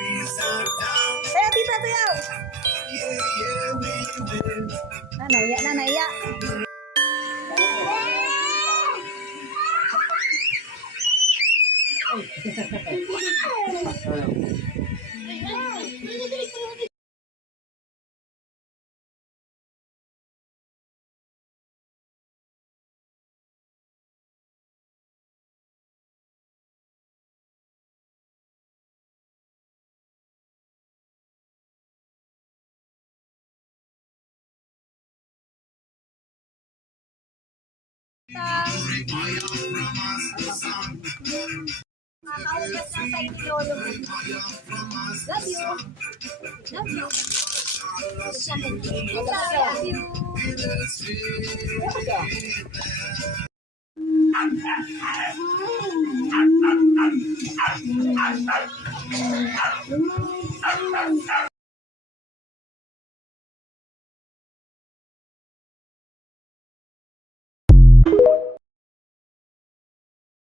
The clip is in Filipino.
Sayaw, tita, sayaw. Nanaya, nanaya. Nanaya. Nakakaugat na sa inyo. Love you. Love you. Love you.